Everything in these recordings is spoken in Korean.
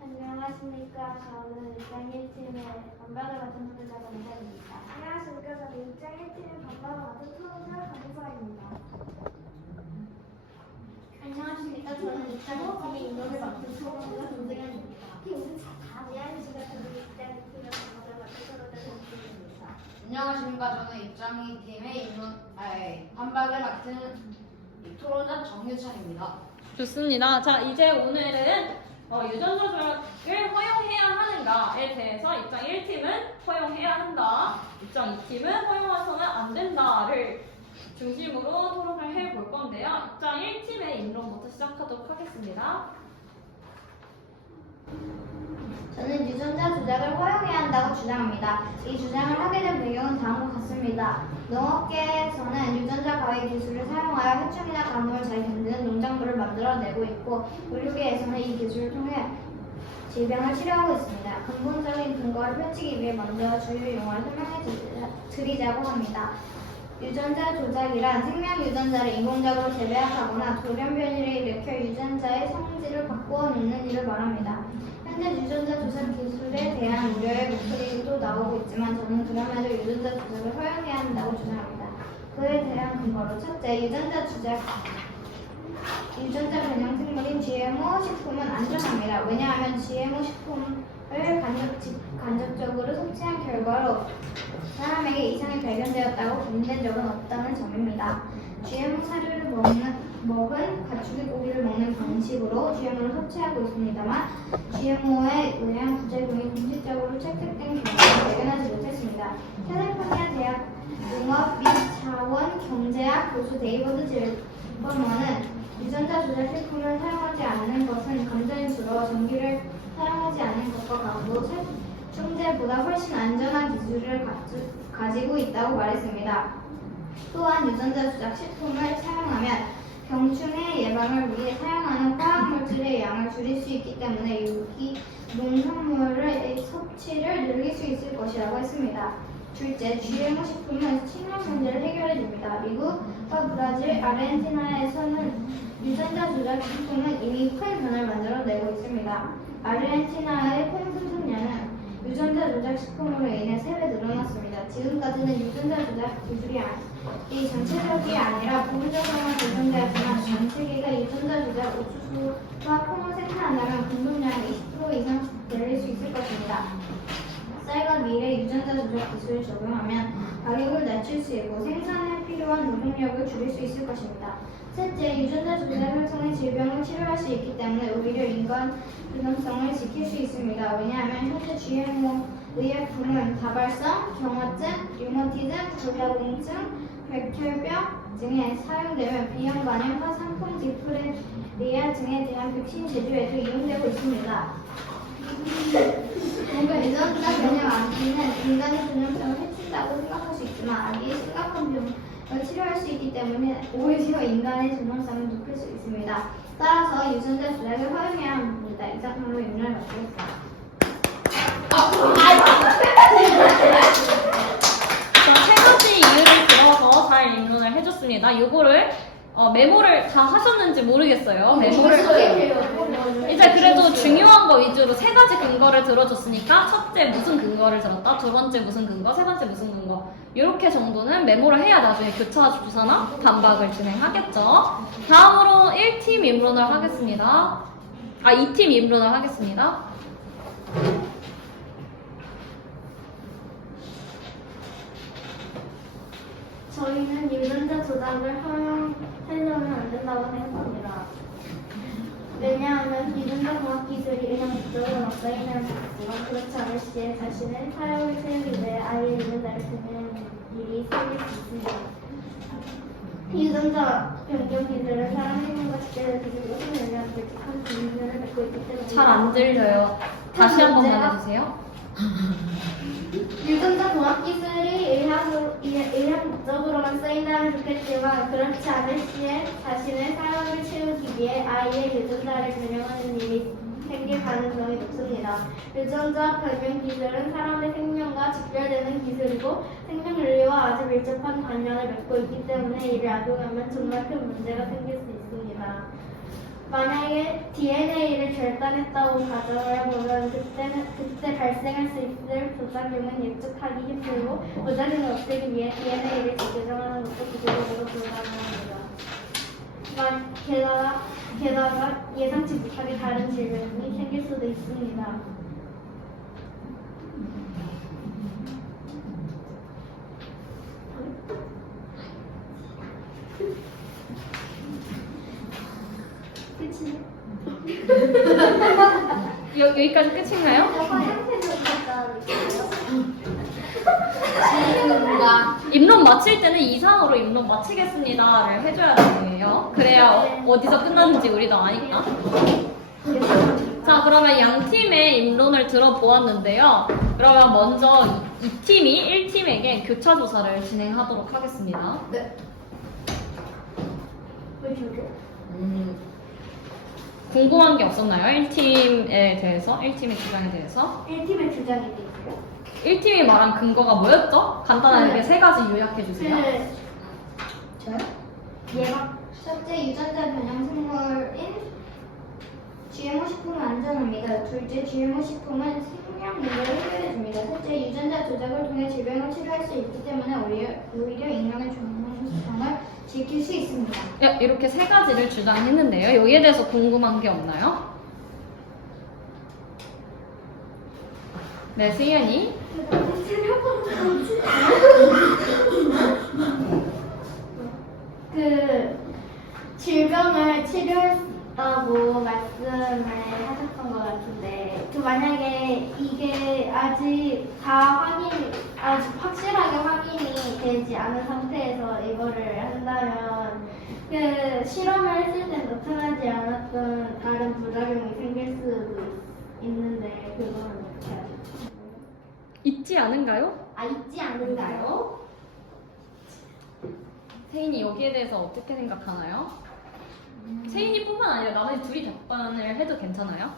안녕하십니까. 저는 일장 1팀의 반박을 맡은 소유자 강사입니다. 안녕하십니까. 저는 일장 1팀의 반박을 맡은 소유자 강사입니다. 안녕하십니까. 저는 일장 1팀의 인원을 맡은 소유자 김승현입니다. 안녕하십니까. 저는 일장 1팀의 반박을 맡은 소유자 김승현입니다. 안녕하십니까. 저는 입장이 팀의 반박을 맡은 토론자 정유찬입니다. 좋습니다. 자, 이제 오늘은 유전자 조작을 허용해야 하는가에 대해서 입장 1팀은 허용해야 한다, 입장 2팀은 허용해서는 안 된다를 중심으로 토론을 해볼 건데요. 입장 1팀의 인론부터 시작하도록 하겠습니다. 저는 유전자 조작을 허용해야 한다고 주장합니다. 이 주장을 하게 된 배경은 다음과 같습니다. 농업계에서는 유전자 가위 기술을 사용하여 해충이나 감염을 잘 견디는 농작물을 만들어내고 있고, 의료계에서는 이 기술을 통해 질병을 치료하고 있습니다. 근본적인 근거를 펼치기 위해 먼저 주요 용어를 설명해 드리자고 합니다. 유전자 조작이란 생명 유전자를 인공적으로 재배합하거나 돌연 변이를 일으켜 유전자의 성질을 바꾸어 놓는 일을 말합니다. 현재 유전자 조작 기술에 대한 우려의 목소리도 나오고 있지만 저는 그럼에도 유전자 조작을 허용해야 한다고 주장합니다. 그에 대한 근거로 첫째, 유전자 변형 생물인 GMO 식품은 안전합니다. 왜냐하면 GMO 식품을 간접적으로 섭취한 결과로 사람에게 이상이 발견되었다고 검증된 적은 없다는 점입니다. GMO 사료를 먹은 가축의 고기를 먹는 방식으로 GMO를 섭취하고 있습니다만 GMO에 의한 부작용이 공식적으로 채택된 경우를 발견하지 못했습니다. 캘리포니아 대학 농업 및 자원 경제학 교수 데이버드 질버먼은 유전자 조작 식품을 사용하지 않는 것은 건전이 주로 전기를 사용하지 않는 것과 같고 충제보다 훨씬 안전한 기술을 가지고 있다고 말했습니다. 또한 유전자 조작 식품을 사용하면 병충해 예방을 위해 사용하는 화학물질의 양을 줄일 수 있기 때문에 유기 농산물의 섭취를 늘릴 수 있을 것이라고 했습니다. 둘째, GMO 식품은 식량 문제를 해결해 줍니다. 미국과 브라질, 아르헨티나에서는 유전자 조작 식품은 이미 큰 변화를 만들어내고 있습니다. 아르헨티나의 콩순순녀는 유전자 조작 식품으로 인해 3배 늘어났습니다. 지금까지는 유전자 조작 기술이 이 전체적이 아니라 부분적으로만 개선되었지만 전 세계가 유전자 조작 옥수수와 콩을 생산한다면 공급량이 20% 이상 늘릴 수 있을 것입니다. 쌀과 밀에 유전자 조작 기술을 적용하면 가격을 낮출 수 있고 생산에 필요한 노동력을 줄일 수 있을 것입니다. 셋째, 유전자 조작을 통해 질병을 치료할 수 있기 때문에 오히려 인간 균형성을 지킬 수 있습니다. 왜냐하면 현재 GMO 의약품은 다발성, 경화증, 류머티즘, 골다공증, 백혈병 등에 사용되며 비형 간염, 화상풍, 디프테리아 등에 대한 백신 제조에도 이용되고 있습니다. 뭔가 유전자 변형 암기는 인간의 균형성을 해친다고 생각할 수 있지만 아기의 심각한 병을 치료할 수 있기 때문에 오히려 인간의 존엄성을 높일 수 있습니다. 따라서 유전자 조작을 허용해야 합니다. 이상으로 인을 맡겠습니다. 세 가지 이유를 들어서 잘 인론을 해줬습니다. 요거를 메모를 다 하셨는지 모르겠어요. 메모를 이제 그래도 중요한 거 위주로 3가지 근거를 들어줬으니까 첫째 무슨 근거를 들었다, 두 번째 무슨 근거, 세 번째 무슨 근거, 이렇게 정도는 메모를 해야 나중에 교차 조사나 반박을 진행하겠죠. 다음으로 1팀 입론을 하겠습니다. 2팀 입론을 하겠습니다. 저희는 유전자 조작을 허용해서는 안 된다고 생각합니다. 왜냐하면 유전자 공학 기술이 그냥 목적으로 막사인을 받지만 그렇지 않을 시에 자신의 사역을 세우기 위해 아이의 유전자를 변형하는 일이 생길 수 있습니다. 유전자 변경 기술은 사람 생명과 직결된 기술로 생명을 결집한 기술을 갖고 있기 때문에 잘 안 들려요. 다시 한 번만 해주세요. 유전자 공학 기술이 의학 목적으로만 쓰인다면 좋겠지만 그렇지 않을 시에 자신의 사역을 채우기 위해 아이의 유전자를 변형하는 일이 생길 가능성이 높습니다. 유전자 변형 기술은 사람의 생명과 직결되는 기술이고 생명윤리와 아주 밀접한 관련을 맺고 있기 때문에 이를 악용하면 정말 큰 문제가 생길 수 있습니다. 만약에 DNA를 절단했다고 가정을 해보면 그때 발생할 수 있을 부작용은 예측하기 힘들고 부작용을 없애기 위해 DNA를 재조정하는 것도 기술적으로 불가능합니다. 게다가 예상치 못하게 다른 질병이 생길 수도 있습니다. 끝이네. 여기까지 끝인가요? 화장실을 갔다 친구가 입론 마칠 때는 이상으로 입론 마치겠습니다를 해줘야 돼요. 그래야 어디서 끝났는지 우리도 아니까. 자, 그러면 양 팀의 입론을 들어보았는데요. 그러면 먼저 이 팀이 1팀에게 교차 조사를 진행하도록 하겠습니다. 네. 왜 저게? 궁금한 게 없었나요? 1팀에 대해서? 1팀의 주장에 대해서? 1팀의 주장이 돼 있어요? 1팀이 말한 근거가 뭐였죠? 간단하게 네. 세 가지 요약해주세요. 저요? 얘가 첫째, 유전자 변형 생물인 GMO 식품은 안전합니다. 둘째, GMO 식품은 생명 문제를 해결해줍니다. 셋째, 유전자 조작을 통해 질병을 치료할 수 있기 때문에 오히려 인간의 정성을 지킬 수 있습니다. 이렇게 세 가지를 주장했는데요. 여기에 대해서 궁금한 게 없나요? 네, 승현이. 그 질병을 치료할 수 있다고 말씀을 하셨던 것 같은데 그 만약에 이게 아직 확실하게 확인이 되지 않은 상태에서 이거를 한다면 그 실험을 했을 때 나타나지 않았던 다른 부작용이 생길 수도 있는데 그거는 어떻게 하죠? 있지 않은가요? 있지 않는가요? 세인이 여기에 대해서 어떻게 생각하나요? 세인이뿐만 아니라 나머지 둘이 답변을 해도 괜찮아요?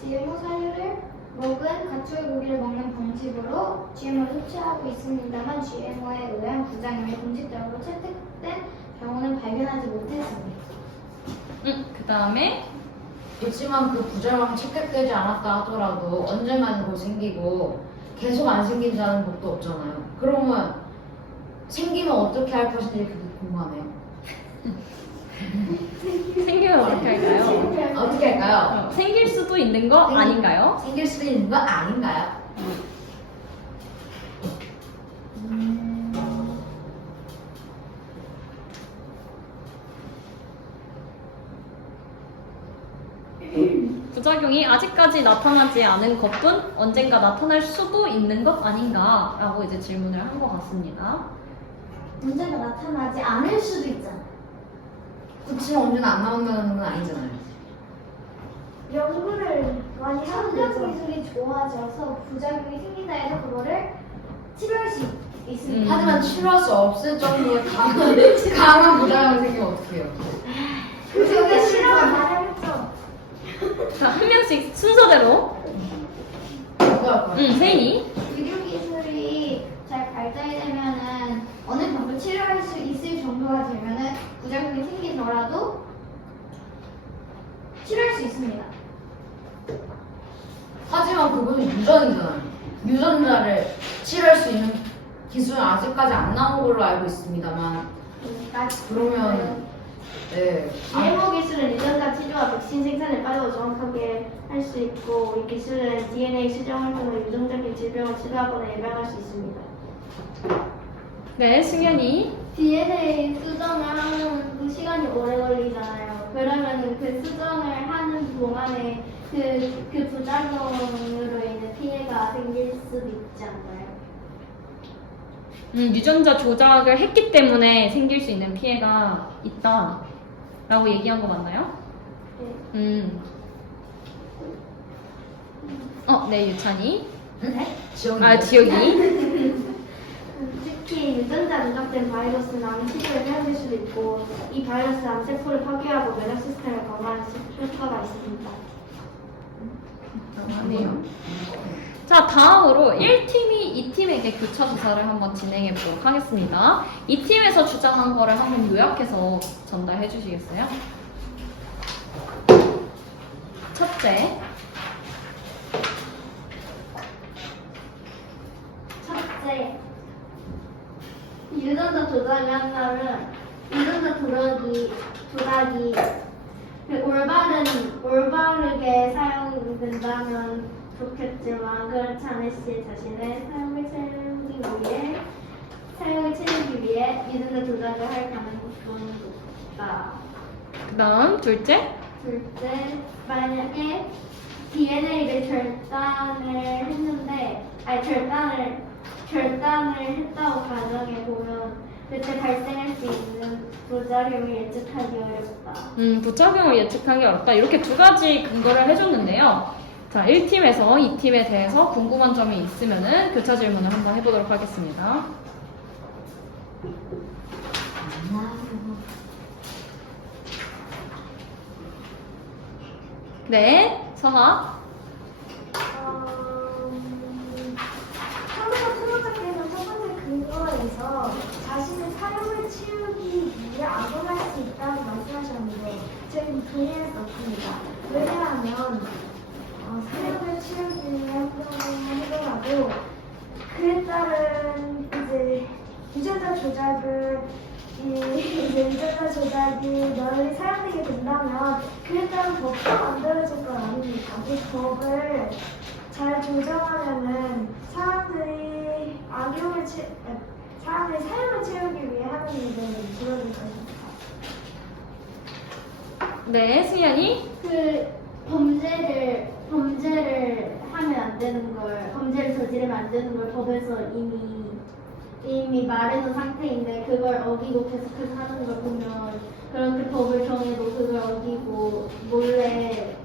GMO 사료를 먹은 가축의 고기를 먹는 방식으로 GMO를 섭취하고 있습니다만 GMO에 의한 부작용이 공식적으로 채택된 경우는 발견하지 못했습니다. 그 다음에 그렇지만 그 부작용이 채택되지 않았다 하더라도 언젠가는 곧 생기고 계속 안 생긴다는 것도 없잖아요. 그러면 생기면 어떻게 할 것인지 그게 궁금하네요. 생기면 어떻게 할까요? 어떻게 할까요? 생길 수도 있는 거 아닌가요? 생길 수도 있는 거 아닌가요? 부작용이 아직까지 나타나지 않은 것뿐 언젠가 나타날 수도 있는 것 아닌가라고 이제 질문을 한 것 같습니다. 문제가 나타나지 않을 수도 있잖아. 그치만 언제나 안 나온다는 건 아니잖아요. 연구를 많이 하는 현장 거죠. 기술이 좋아져서 부작용이 생긴다 해서 그거를 치료할 수 있습니다. 하지만 치료할 수 없을 정도의 강한 부작용이 생기면 어떡해요? 그게 실험을 실험 많이 했죠. 자, 한 명씩 순서대로. 누가 할 거예요? 세인이. 의료 기술이 잘 발달되면은 어느 정도 치료할 수 있을 정도가 되면은 부작용이 생기더라도 치료할 수 있습니다. 하지만 그거는 유전이잖아요. 유전자를 치료할 수 있는 기술은 아직까지 안 나온 걸로 알고 있습니다만 그러면 네. GMO 기술은 유전자 치료와 백신 생산을 빠르고 정확하게 할 수 있고 이 기술은 DNA 수정을 통해 유전적인 질병을 치료하거나 예방할 수 있습니다. 네, 승현이. DNA 수정을 하는 그 시간이 오래 걸리잖아요. 그러면 그 수정을 하는 동안에 그 부작용으로 인해 피해가 생길 수도 있지 않나요? 유전자 조작을 했기 때문에 생길 수 있는 피해가 있다라고 얘기한 거 맞나요? 네. 네, 유찬이. 네? 지영이. 지혁이. 특히 유전자 조작된 바이러스는 암 치료에 해양될 수도 있고 이 바이러스 암세포를 파괴하고 면역 시스템을 강화하는 효과가 있습니다. 하네요. 자, 다음으로 1팀이 2팀에게 교차 조사를 한번 진행해 보도록 하겠습니다. 2팀에서 주장한 거를 한번 요약해서 전달해 주시겠어요? 첫째, 첫째, 유전자 조작이 한다면 유전자 조작이 올바르게 사용된다면 좋겠지만 그렇지 않을 시 자신의 사용을 채우기 위해 유전자 조작을 할 가능성이 높다. 그 다음 둘째, 둘째, 만약에 DNA를 결단을 했다고 가정해 보면 그때 발생할 수 있는 부작용을 예측하기 어렵다. 부작용을 예측하기 어렵다. 이렇게 두 가지 근거를 해줬는데요. 자, 1팀에서 2팀에 대해서 궁금한 점이 있으면은 교차 질문을 한번 해보도록 하겠습니다. 네, 서하. 한국어 수로자께서 첫 번째 근거에서 자신의 사용을 치우기 위해 악용할 수 있다고 말씀하셨는데 저는 동의할 수 없습니다. 왜냐하면 사용을 치우기 위해 행동을 하더라도 그에 따른 이제 유전자 조작이 널리 사용되게 된다면 그에 따른 법도 만들어질 건 아닙니까? 그 법을 잘 조정하면은 사람들이 사용을 채우기 위해 하는 일을 줄어들 것입니다. 네, 승현이. 그 범죄를 하면 안 되는 걸, 범죄를 저지르면 안 되는 걸 법에서 이미 말해놓은 상태인데 그걸 어기고 계속해서 하는 걸 보면 그렇게 법을 정해도 그걸 어기고 몰래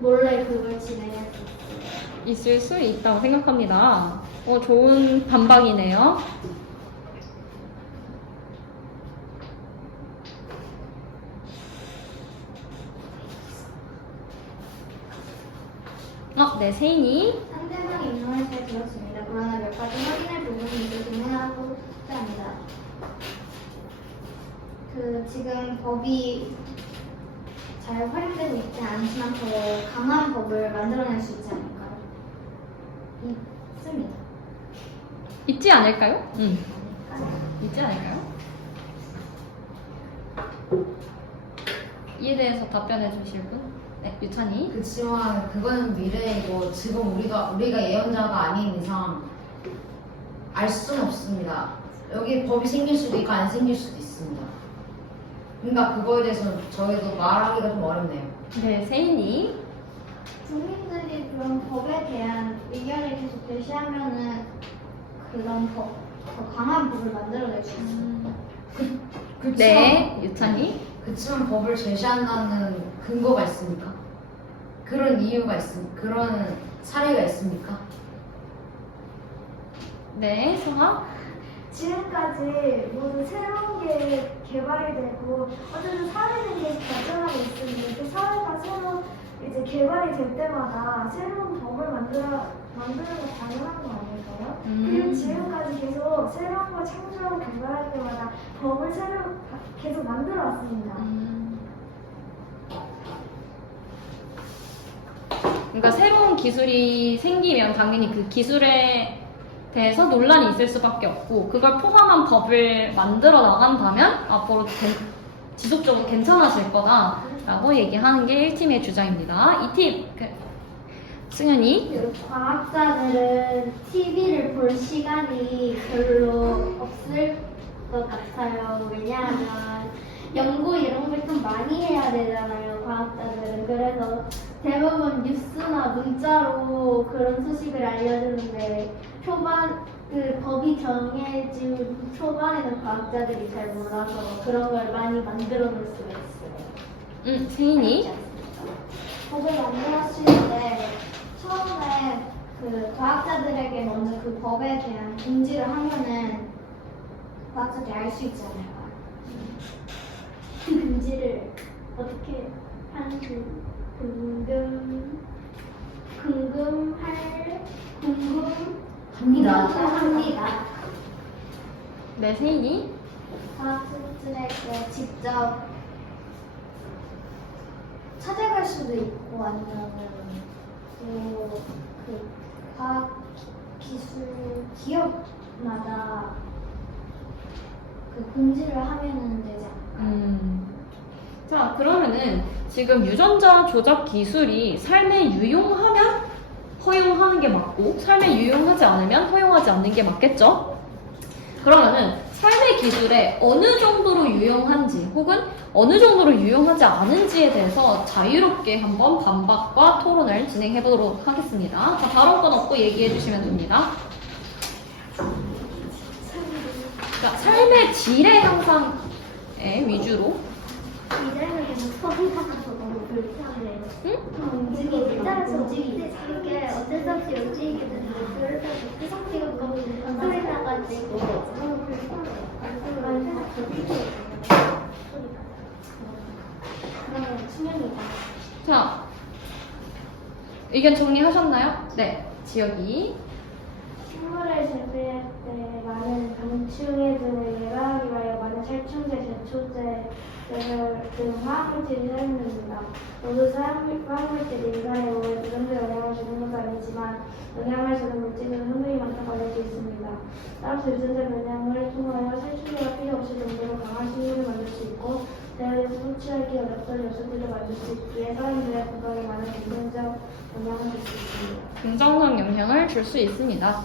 그걸 진행할 수 있어요. 있을 수 있다고 생각합니다. 좋은 반박이네요. 네, 세인이. 상대방의 인용을 잘 들었습니다. 그러나 몇 가지 확인할 부분이 있어 질문하고 싶지 합니다. 지금 법이 잘 활용되고 있지 않지만 더 강한 법을 만들어낼 수 있지 않을까요? 있습니다. 있지 않을까요? 있지 않을까요? 이에 대해서 답변해 주실 분? 네, 유찬이. 그치만 그거는 미래이고 지금 우리가 예언자가 아닌 이상 알 수는 없습니다. 여기 법이 생길 수도 있고 안 생길 수도 있습니다. 그러니까 그거에 대해서 저희도 말하기가 좀 어렵네요. 네, 세인이. 국민들이 그런 법에 대한 의견을 계속 제시하면은 그런 더 강한 법을 만들어낼 수 있습니다. 네, 유찬이. 그치만 법을 제시한다는 근거가 있습니까? 그런 이유가 그런 사례가 있습니까? 네, 소하. 지금까지 모두 새로운 게 개발이 되고 어쨌든 사회는 계속 발전하고 있는데 그 사회가 새로 이제 개발이 될 때마다 새로운 법을 만드는 거 당연한 거 아닐까요? 그리고 지금까지 계속 새로운 걸 창조하고 개발할 때마다 법을 계속 만들어 왔습니다. 그러니까 새로운 기술이 생기면 당연히 그 기술에 대해서 논란이 있을 수밖에 없고 그걸 포함한 법을 만들어 나간다면 앞으로 지속적으로 괜찮아질 거다라고 얘기하는 게 1팀의 주장입니다. 2팀 승현이. 과학자들은 TV를 볼 시간이 별로 없을 것 같아요. 왜냐하면 연구 이런 걸 좀 많이 해야 되잖아요, 과학자들은. 그래서 대부분 뉴스나 문자로 그런 소식을 알려주는데 그 법이 정해진 초반에는 과학자들이 잘 몰라서 그런 걸 많이 만들어 놓을 수가 있어요. 승인이. 법을 만들었을 때 처음에 그 과학자들에게 먼저 그 법에 대한 공지를 하면은 과학자들이 알 수 있지 않을까요? 그 금지를 어떻게 하는지 궁금할 합니다. 네, 세인이. 과학 수업을 때 직접 찾아갈 수도 있고 아니면 또그 과학 기술 기업마다 그 공지를 하면은 되지 않을까? 자, 그러면은 지금 유전자 조작 기술이 삶에 유용하면 허용하는 게 맞고 삶에 유용하지 않으면 허용하지 않는 게 맞겠죠? 그러면은 삶의 기술에 어느 정도로 유용한지 혹은 어느 정도로 유용하지 않은지에 대해서 자유롭게 한번 반박과 토론을 진행해 보도록 하겠습니다. 자, 발언권 없고 얘기해 주시면 됩니다. 자, 삶의 질의 향상에 위주로. 이제는 계속 서기 하면서 너무 불편해요. 움직이기 따라서 움직이게 어쩔 수 없이 움직이게 되는데 그럴 때 상태가 너무 소리 나가지고 너무 불편해요. 그러면 수면이다. 자, 의견 정리하셨나요? 네, 지역이. 식물을 재배할 때 많은 병충해들을 예방하기 위하여 많은 살충제, 제초제 등 화학물질이 사용됩니다. 모두 화학물질이 인간의 몸에 부정적 영향을 주는 것은 아니지만 영향을 주는 물질은 흔히 많다고 알려져 있습니다. 따라서 유전자 변형을 통하여 살충제가 필요 없이 정도로 강한 식물을 만들 수 있고 대화에서 섭취하기 어렵던 요소들을 만들 수 있기에 사람들의 건강에 많은 긍정적 영향을 줄 수 있습니다. 긍정적 영향을 줄 수 있습니다.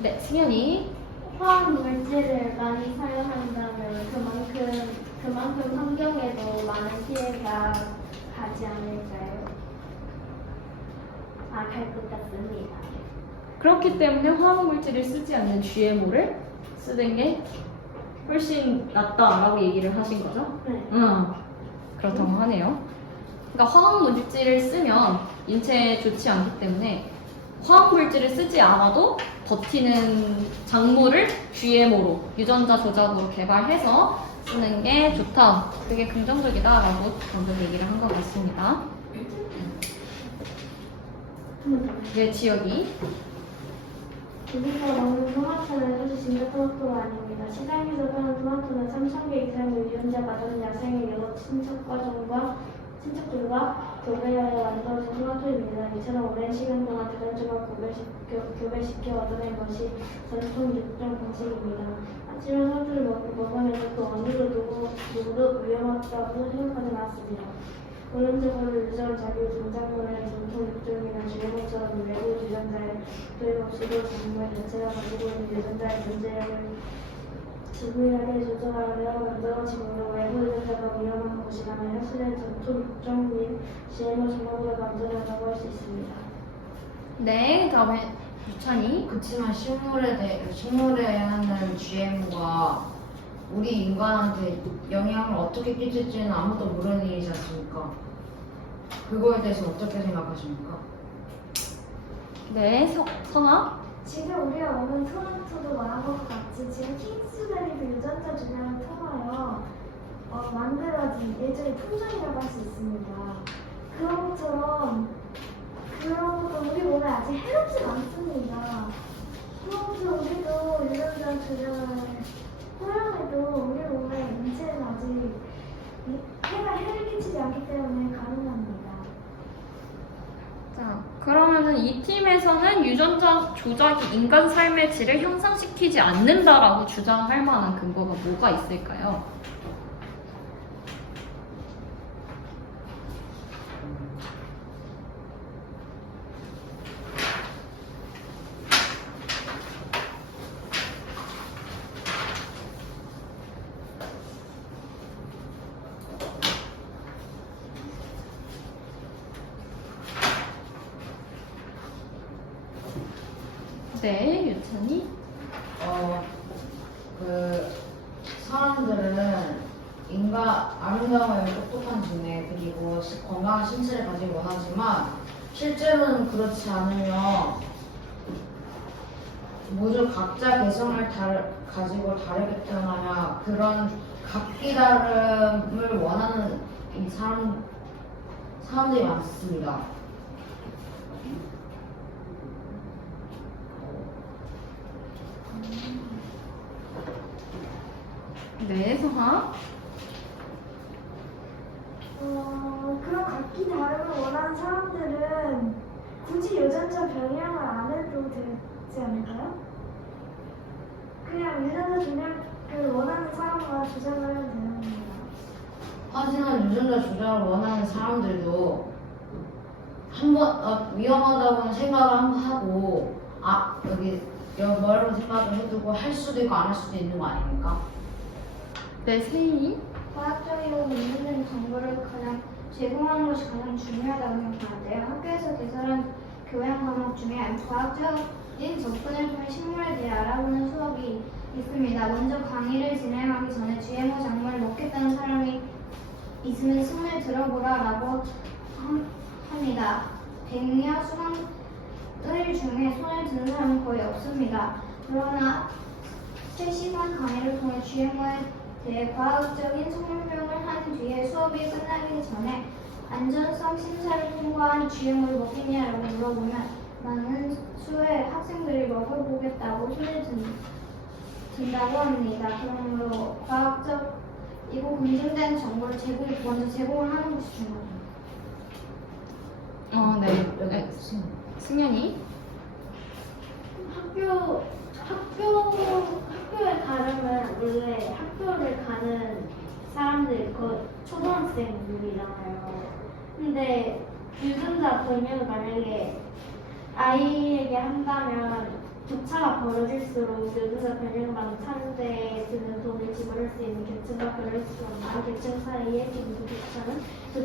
네, 승현이. 화학 물질을 많이 사용한다면 그만큼 환경에도 많은 피해가 가지 않을까요? 갈 것 같습니다. 그렇기 때문에 화학물질을 쓰지 않는 GMO를 쓰는 게 훨씬 낫다라고 얘기를 하신 거죠? 네. 그렇다고 하네요. 그러니까 화학물질을 쓰면 인체에 좋지 않기 때문에 화학물질을 쓰지 않아도 버티는 작물을 GMO로 유전자 조작으로 개발해서 쓰는 게 좋다. 그게 긍정적이다라고 방금 얘기를 한 것 같습니다. 네, 지역이. 우리가 먹는 토마토는 사실 진짜 토마토가 아닙니다. 시장에서 파는 토마토는 3,000개 이상의 유전자가 다른 야생의 여러 친척들과 교배하여 만들어진 토마토입니다. 이처럼 오랜 시간 동안 다른 종과 교배시켜 얻어낸 것이 전통 육종 방식입니다. 하지만 토마토를 먹으면서 그 어느 누구도 위험하다고 생각하지 않았습니다. 본능적으로 유전 자기 종작물의 전통 육종이나 GMO처럼 외부 유전자에 도입 없이도 작물 자체가 가지고 있는 유전자의 존재를 주구하게 조절하여 만들어지므로 외부 유전자가 위험한 것이라면 현실의 전통 육종 및 GMO 종목을 만들어낸다고 할 수 있습니다. 네, 다음에 유찬이. 그렇지만 식물에 하는 GM과 우리 인간한테 영향을 어떻게 끼칠지는 아무도 모르는 일이지 않습니까? 그거에 대해서 어떻게 생각하십니까? 네, 성아. 지금 우리가 먹는 토마토도 말한 것 같이 지금 킹스베리도 유전자 조작을 통하여 만들어진 일종의 품종이라고 할 수 있습니다. 그런 것처럼 그런 것도 우리 몸에 아직 해롭지 않습니다. 그래서 우리도 유전자 조작을 허용해도 우리 몸의 인체는 아직 해를 끼치지 않기 때문에 가능합니다. 자, 그러면은 이 팀에서는 유전자 조작이 인간 삶의 질을 향상시키지 않는다라고 주장할 만한 근거가 뭐가 있을까요? 네, 유찬이. 사람들은 아름다움을 똑똑한 두뇌 그리고 건강한 신체를 가지고 원하지만 실제로는 그렇지 않으며 모두 각자 개성을 가지고 다르게 태어나야 그런 각기 다름을 원하는 사람들이 많습니다. 네, 소하. 그런 각기 다름을 원하는 사람들은 굳이 유전자 변형을 안 해도 되지 않을까요? 그냥 유전자 변형을 원하는 사람과 조작을 하면 되는 겁니다. 하지만 유전자 조작을 원하는 사람들도 한번 위험하다고는 생각을 한번 하고 여기 여러 생각을 해두고 할 수도 있고 안 할 수도 있는 거 아닙니까? 네, 세인이. 과학적이고 문제된 정보를 가장 제공하는 것이 가장 중요하다고 생각하는데요. 학교에서 개설한 교양 과목 중에 과학적인 접근을 통해 식물에 대해 알아보는 수업이 있습니다. 먼저 강의를 진행하기 전에 GMO 작물을 먹겠다는 사람이 있으면 손을 들어보라라고 합니다. 100여 수강일 중에 손을 드는 사람은 거의 없습니다. 그러나 3시간 강의를 통해 GMO에 대해 과학적인 설명을 한 뒤에 수업이 끝나기 전에 안전성 심사를 통과한 GMO를 먹겠냐라고 물어보면 많은 수의 학생들이 먹어보겠다고 손을 든다고 합니다. 그러므로 과학적이고 검증된 정보를 먼저 제공을 하는 것이 중요합니다. 네. 승현이. 학교에 가려면 원래 학교를 가는 사람들, 초등학생들이잖아요. 근데 유전자 변형을 만약에 아이에게 한다면 교차가 벌어질수록 유전자 변형을 많다는데 드는 돈을 지불할 수 있는 계층과 그럴 수 없는 계층 사이에 지금 교차는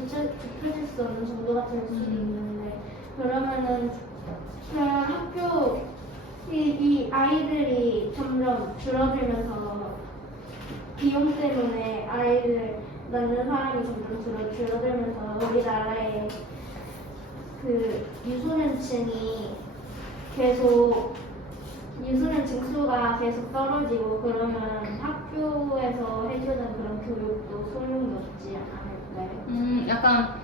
좁혀질 수 없는 정도가 될 수도 있는데 그러면은 학교 이 아이들이 점점 줄어들면서 비용 때문에 아이들 낳는 사람이 점점 줄어들면서 우리나라의 그 유소년층 수가 계속 떨어지고 그러면 학교에서 해주는 그런 교육도 소용이 없지 않을까요? 약간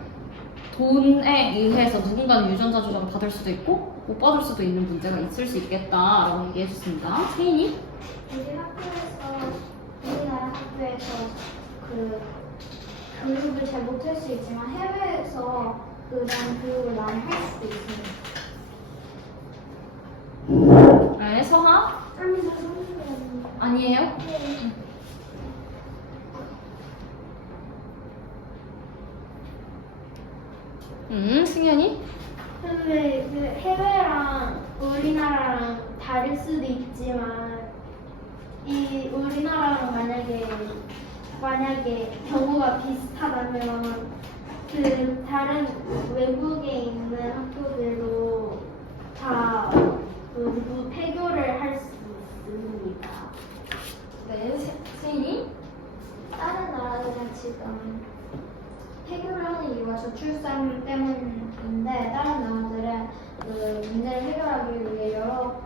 돈에 의해서 누군가는 유전자 조작을 받을 수도 있고 못 받을 수도 있는 문제가 있을 수 있겠다라고 얘기해 주셨습니다. 세인이. 우리나라 학교에서 그 교육을 잘 못할 수 있지만 해외에서 그런 교육을 많이 할 수도 있습니다. 네, 서하. 아니, 저 선생님. 아니에요? 네. 승현이. 근데 그 해외랑 우리나라랑 다를 수도 있지만 이 우리나라랑 만약에 경우가 비슷하다면 그 다른 외국에 있는 학교들도 다 폐교를 할 수 있습니다. 네, 세인이. 다른 나라들은 지금 폐교를 하는 이유가 저출산 때문인데 다른 나라들은 그 문제를 해결하기 위해 여러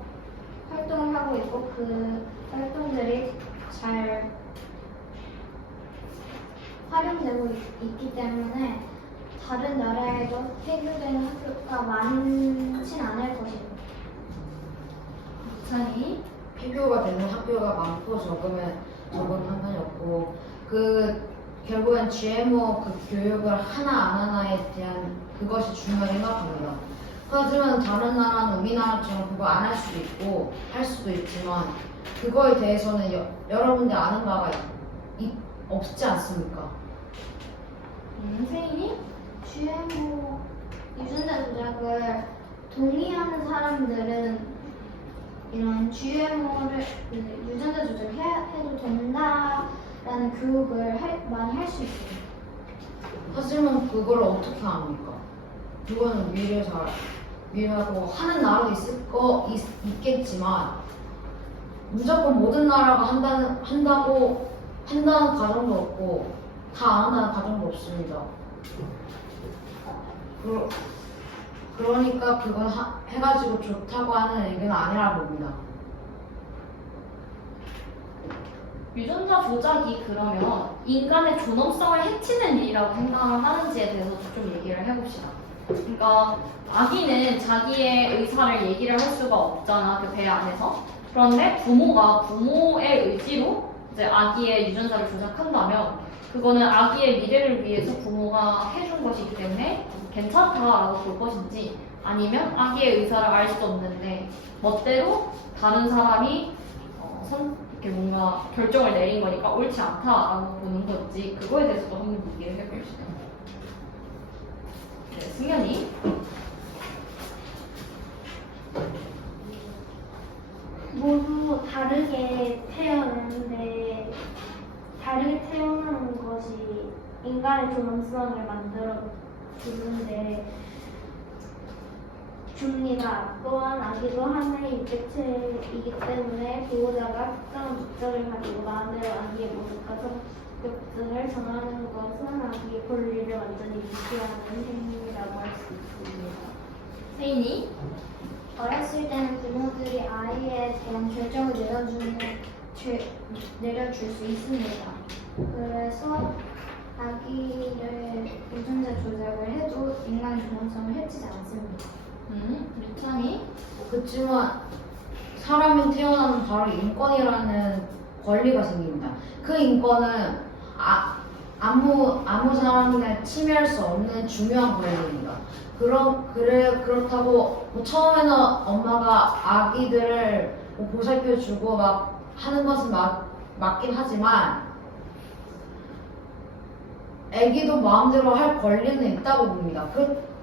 활동을 하고 있고 그 활동들이 잘 활용되고 있기 때문에 다른 나라에도 폐교되는 학교가 많진 않을 것입니다. 찬이. 폐교가 되는 학교가 많고 적은 상관이 없고 결국엔 GMO 교육을 하나 안 하나에 대한 그것이 중요하게 생각합니다. 하지만 다른 나라는 우리나라처럼 그거 안 할 수도 있고 할 수도 있지만 그거에 대해서는 여러분들 아는 바가 없지 않습니까? 세인이. GMO 유전자 조작을 동의하는 사람들은 이런 GMO를 유전자 조작해도 된다라는 교육을 많이 할 수 있어요. 하지만 그걸 어떻게 합니까? 그거는 미래하고 하는 나라도 있겠지만 무조건 모든 나라가 한다는 가정도 없고 다 안 한다는 가정도 없습니다. 그러니까 그건 해가지고 좋다고 하는 의견은 아니라고 봅니다. 유전자 조작이 그러면 인간의 존엄성을 해치는 일이라고 생각을 하는지에 대해서 좀 얘기를 해봅시다. 그러니까 아기는 자기의 의사를 얘기를 할 수가 없잖아, 그 배 안에서. 그런데 부모가 부모의 의지로 이제 아기의 유전자를 조작한다면 그거는 아기의 미래를 위해서 부모가 해준 것이기 때문에 괜찮다라고 볼 것인지 아니면 아기의 의사를 알 수도 없는데 멋대로 다른 사람이 이렇게 뭔가 결정을 내린 거니까 옳지 않다라고 보는 건지 그거에 대해서도 한번 얘기를 해봅시다. 네, 승현이. 모두 다르게 태어났는데 다르게 태어나는 것이 인간의 존엄성을 만들어 주는데 줍니다. 또한 아기도 하나의 입체이기 때문에 보호자가 특정한 목적을 가지고 마음대로 아기의 모습과 성격 등을 정하는 것은 아기의 권리를 완전히 무시하는 행위라고 할 수 있습니다. 세인이. 어렸을 때는 부모들이 아이에 대한 결정을 내려줄 수 있습니다. 그래서 아기를 유전자 조작을 해도 인간의 존엄성을 해치지 않습니다. 유찬이. 그렇지만 사람이 태어나는 바로 인권이라는 권리가 생깁니다. 그 인권은 아무 사람이나 침해할 수 없는 중요한 권리입니다. 그렇다고 뭐 처음에는 엄마가 아기들을 뭐 보살펴주고 막 하는 것은 맞긴 하지만 아기도 마음대로 할 권리는 있다고 봅니다.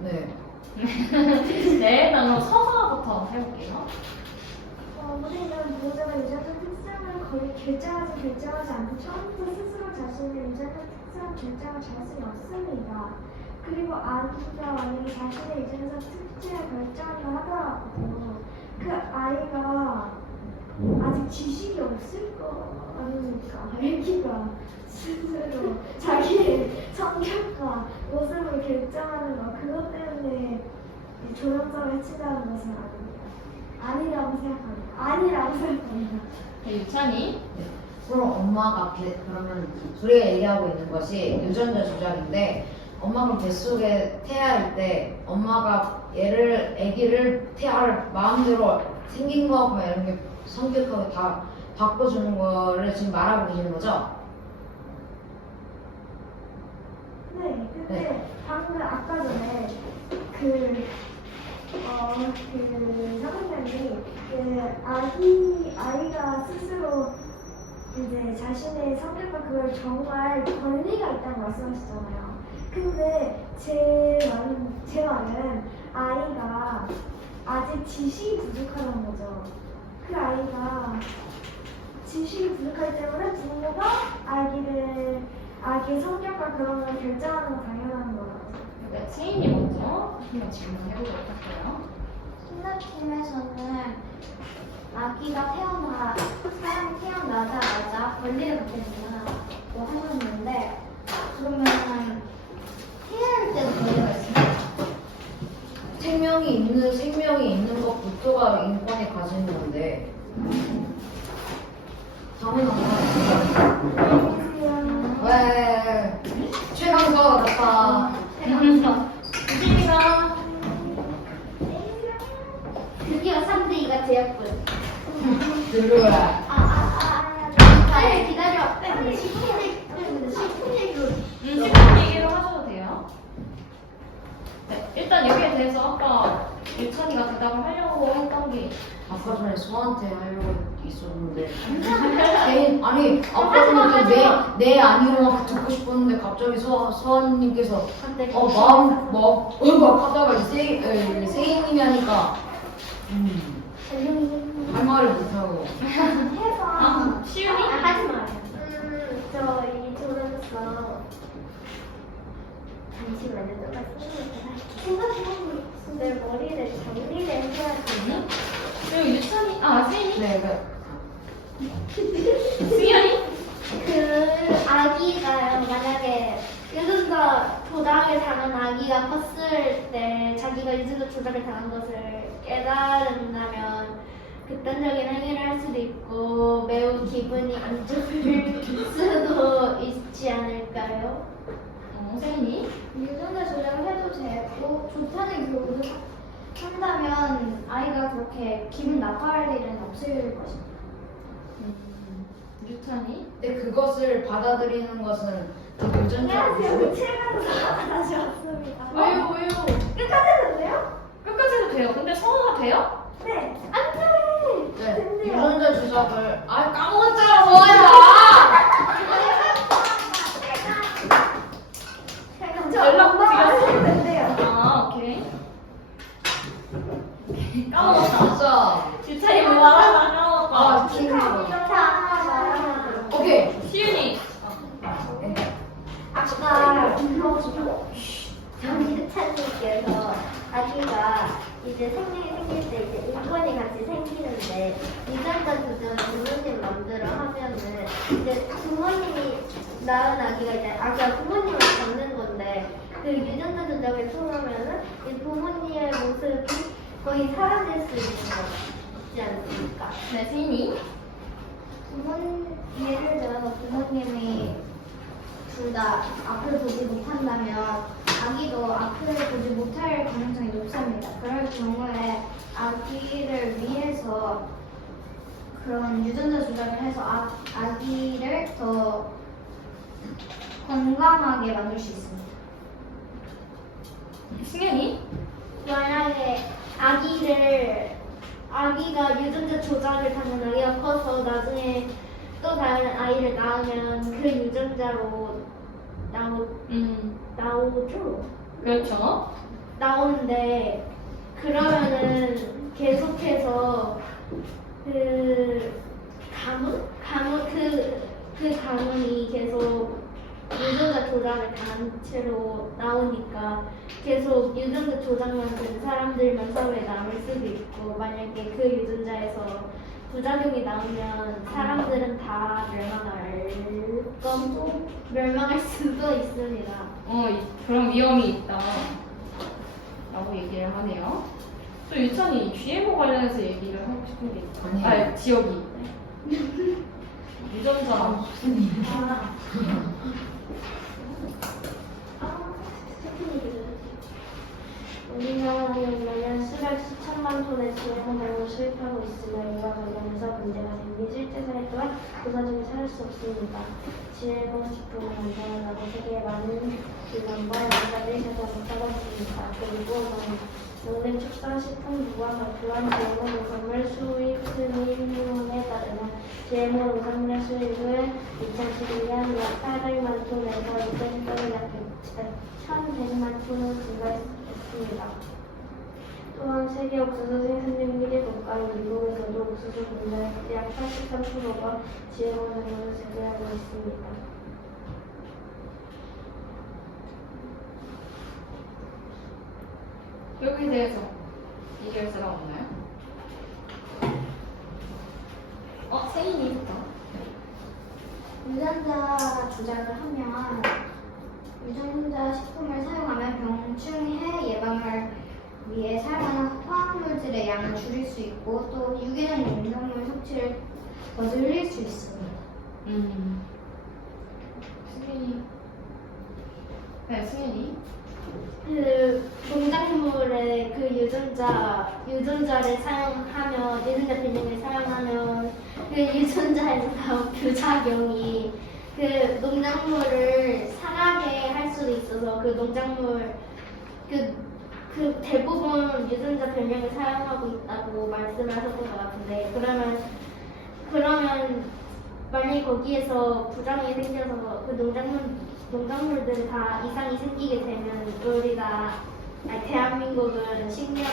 네. 네, 나 그럼 서서부터 해볼게요. 우리는 보호자가 유전자 특성을 거의 결정하지 않고 처음부터 스스로 자신의 유전자 특성 결정을 할 수는 없습니다. 그리고 아기가 만약에 자신의 유전자 특징을 결정한다 하더라도 그 아이가 아직 지식이 없을 거 아닙니까? 아기가 스스로 자기의 성격과 모습을 결정하는 거 그것 때문에 존엄성을 해친다는 것은 아니라고 생각합니다. 네, 유찬이. 그럼 엄마가 그러면 우리가 얘기하고 있는 것이 유전자 조작인데 엄마가 뱃속에 태아일 때 엄마가 아기를 태아를 마음대로 생긴 거하고 이런 게 성격하고 다 바꿔주는 거를 지금 말하고 계시는 거죠? 네, 근데 방금 아까 전에 그 선생님이 아이가 스스로 이제 자신의 성격과 그걸 정말 권리가 있다고 말씀하셨잖아요. 근데 제 말은 아이가 아직 지식이 부족하다는 거죠. 그 아이가 지식이 부족하기 때문에 부모가 아기의 성격과 그런 걸 결정하는 건 당연한 거라고. 네, 세인이 먼저 한번 질문해보도록 할게요. 신라팀에서는 아기가 사람이 태어나자마자 권리를 갖게 된다고 하셨는데 그러면은 태아일 때도 권리가 있습니까? 생명이 있는 것부터가 인권이 가지는 건데 당연한 거야. 왜 최강자가 같다. 유진이가. 드디어 3대2가 되었군. 들어와. 빨리 기다려. 빨리 10분 얘기로. 10분 얘기로 하셔도 돼요. 네, 일단 여기에 대해서 아까 유찬이가 대답을 하려고 했던 게 아까 전에 소한테 하려고 있었는데 아까 전에 내 아니로 듣고 싶었는데 갑자기 소한님께서 막 하다가 세인님이 하니까 할 말을 못하고 해봐. 시윤이? 하지 마. 저이 졸업했어. 잠시만요. 생각해보고 내 머리를 정리를 해야 되니? 그리고 유찬이, 세인이? 네. 승현이? 그 아기가요, 만약에 유전자 조작을 당한 아기가 컸을 때 자기가 유전자 조작을 당한 것을 깨달은다면 극단적인 행위를 할 수도 있고 매우 기분이 안 좋을 수도 있지 않을까요? 세인이? 유전자 조작을 해도 되고 좋다는 교훈은 한다면 아이가 그렇게 기분 나빠할 일은 없을 것입니다. 유찬이? 근데 그것을 받아들이는 것은 그 유전자. 안녕하세요. 최강사 다시 왔습니다. 왜요? 끝까지 해도 돼요? 끝까지 해도 돼요. 근데 성우가 돼요? 네. 네, 근데요. 유전자 조작을 까먹었잖아 뭐야. 연락 드렸어? 된대요. 아, 오케이. 까먹었다. 진짜. 유찬이 뭐 말하나 까먹었다. 아 진짜. 오케이. 시윤이. 아까 정유찬님께서 아기가 이제 생명이 생길 때 이제 인권이 같이 생기는데 유전자 조절 부모님 마음대로 하면은 이제 부모님이 낳은 아기가 이제 아기가 부모님을 갖는 건데 그 유전자 조작을 통하면은 이 부모님의 모습이 거의 사라질 수 있는 거 있지 않습니까? 네, 세인이. 예를 들어서 부모님이 둘 다 앞을 보지 못한다면 아기도 앞을 보지 못할 가능성이 높습니다. 그럴 경우에 아기를 위해서 그런 유전자 조작을 해서 아기를 더 건강하게 만들 수 있습니다. 승현이. 만약에 아기가 유전자 조작을 당한 아기가 커서 나중에 또 다른 아이를 낳으면 그 유전자로 나오죠? 그렇죠. 나오는데 그러면은 계속해서 그 가문이 계속 유전자 조작을 당한 채로 나오니까 계속 유전자 조작만 된 사람들만 사회에 남을 수도 있고 만약에 그 유전자에서 부작용이 나오면 사람들은 다 멸망할 수도 있습니다. 그런 위험이 있다. 라고 얘기를 하네요. 또 유찬이 GMO 관련해서 얘기를 하고 싶은 게 있다. 아니에요. 지역이. 유전자. 우리나라는 매년 수백 수천만 톤의 GMO를 수입하고 있으며 이와 관련해서 문제가 생긴 실제 사례 또한 조사 중에 찾을 수 없습니다. GMO 식품을 만들어내고 세계의 많은 기관과 연사들이 제공을 받았습니다. 그리고 농림축산식품부가 발표한 GMO 농산물 수입 승인문에 따르면 GMO 농산물의 수입은 2012년 약 800만 톤에서 2014년 약 1,100만 톤으로 증가했습니다. 또한 세계 옥수수 생산량 1위 국가인 미국에서도 옥수수 분야의 약 83%가 GMO 농산물을 재배하고 있습니다. 여기에 대해서 얘기할 사람 없나요? 세인이부터. 유전자 조작을 하면 유전자 식품을 사용하면 병충해 예방을 위해 사용하는 화학물질의 양을 줄일 수 있고 또 유기농 농산물 섭취를 더 늘릴 수 있습니다. 승현이. 네, 승현이. 그 농작물의 그 유전자를 사용하면 유전자 변형을 사용하면 그 유전자에서 나온 부작용이 그 농작물을 상하게 할 수도 있어서 그 농작물 그 대부분 유전자 변형을 사용하고 있다고 말씀을 하셨던 것 같은데 그러면 만약에 거기에서 부작용이 생겨서 그 농작물들이 다 이상이 생기게 되면 대한민국은 식량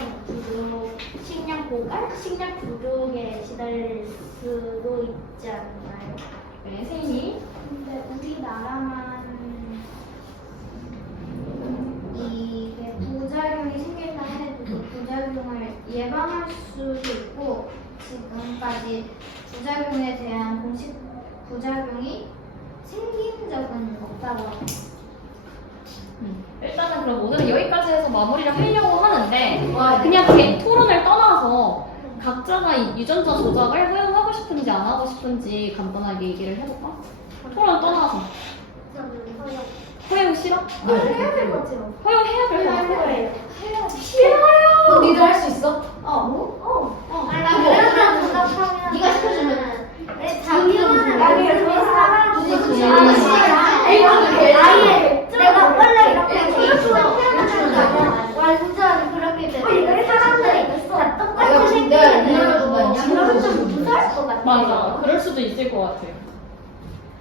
부족에 시달릴 수도 있지 않나요? 네, 세인이. 근데 우리나라만 이게 부작용이 생긴다 해도 그 부작용을 예방할 수도 있고 지금까지 부작용에 대한 공식 부작용이 생긴 적은 없다고 합니다. 일단은 그럼 오늘은 여기까지 해서 마무리를 하려고 하는데 와, 그냥 토론을 떠나서 각자가 이 유전자 조작을 허용하고 싶은지 안 하고 싶은지 간단하게 얘기를 해볼까? 토론 떠나서 허용 싫어? 해야 될 거죠? 허용해야 될 것 같아. 해야 싫어요. 니들 할 수 있어? 아니 나 그래서 정답하면 네가 시켜주면. 자기는 아니 저 사람이 아예 내가 원래 이렇게 기억으로 표현하는 거 완전 그렇게 돼. 이거 사람들이 다 내가 똑같이 생긴 내가 거 이해해준다. 좀 무서울 것 같아. 맞아. 그럴 수도 있을 것 같아요.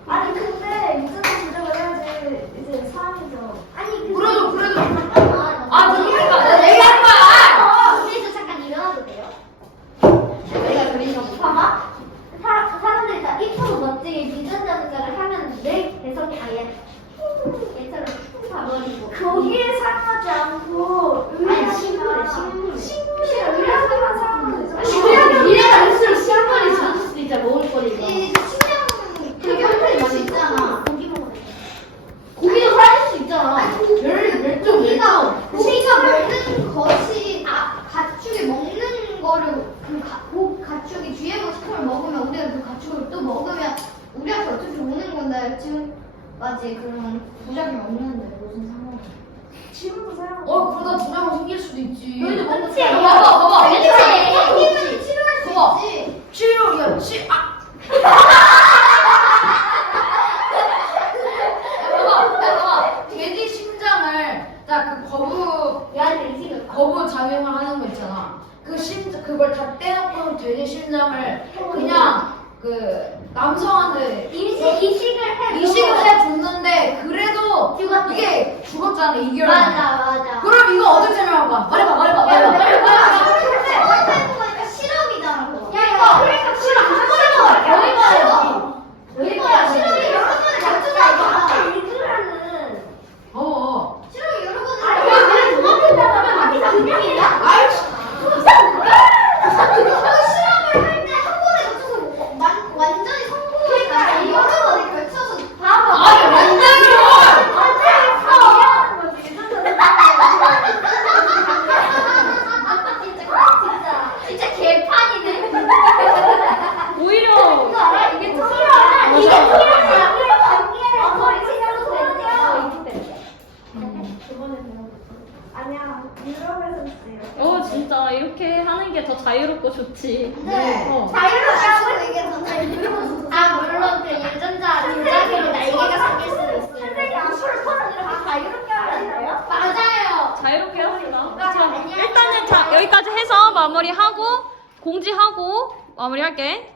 아니 근데 이제는 부정을 해야지 이제 사람이죠. 아니 그래도 잠깐만. 아 그러니까 내가 얘기한 거야. 우리도 잠깐 일어나도 돼요? 내가 그린 거 봐봐. 사람들이 다 이쁘고 멋지게 미전자전자를 하면 내 개성이 아예 얘처럼 툭 가버리고. 거기에 사용하지 않고 식물이랑 의뢰하기만 사용하면 되죠. 미래가 될수록 시험관이 좋을 수도 있잖아. 먹을 거리가. 이 식량 그게 할수 있잖아. 고기 먹어야 돼. 고기도 살릴 수 있잖아. 고기가 먹는 것이 가축이 먹는 거를 그 가축이 뒤에 뭐 식품을 먹으면 우리가 그 가축을 또 먹으면 우리한테 어차피 오는 건데 지금까지 그런 부작용이 없는데 무슨 상관이야? 지금도 사용. 그러다 부작용 생길 수도 있지. 너희들 먹는 그치? 거 봐봐. 생기면 치료할 수 봐봐. 있지. 치료야 봐봐. 돼지 심장을 딱 그 얘한테 인식을 거부 작용을 하는 거 있잖아. 그걸 다 떼놓고 돼지 심장을 그냥 그 남성한테 이식을 해. 이식을 해줬는데 그래도 죽었대. 이게 죽었잖아 2개월. 맞아. 그럼 이거 어떻게 설명할까? 말해봐. 실험이잖아 그거. 야, 그러니까 싫어. 이거야 실험이 여러 번을 잡잖아 이거. 이거는 실험이 여러 번을 아니, 잡잖아. 왜 중학교다가 자기가 그냥이야? 실험을 할 때 한 번에 거쳐서 완전히 성공하니까 여러 번에 걸쳐서 진짜 개판이네. 오히려 이게 통이야. 이게 통이야. 관계를 거의 신경도 되는데. 아니야 유럽에서 있어요. 진짜 이렇게 하는 게 더 자유롭고 좋지. 네. 자유롭게 이게 더 자유로워. 물론 그 유전자 조작으로 날개가 생길 수도 있어요. 선생님 앞으로 서로 이렇게 자유롭게 하면 돼요? 맞아요. 자유롭게 합시다. 일단은 자 여기까지 해서 마무리하고 공지하고 마무리할게.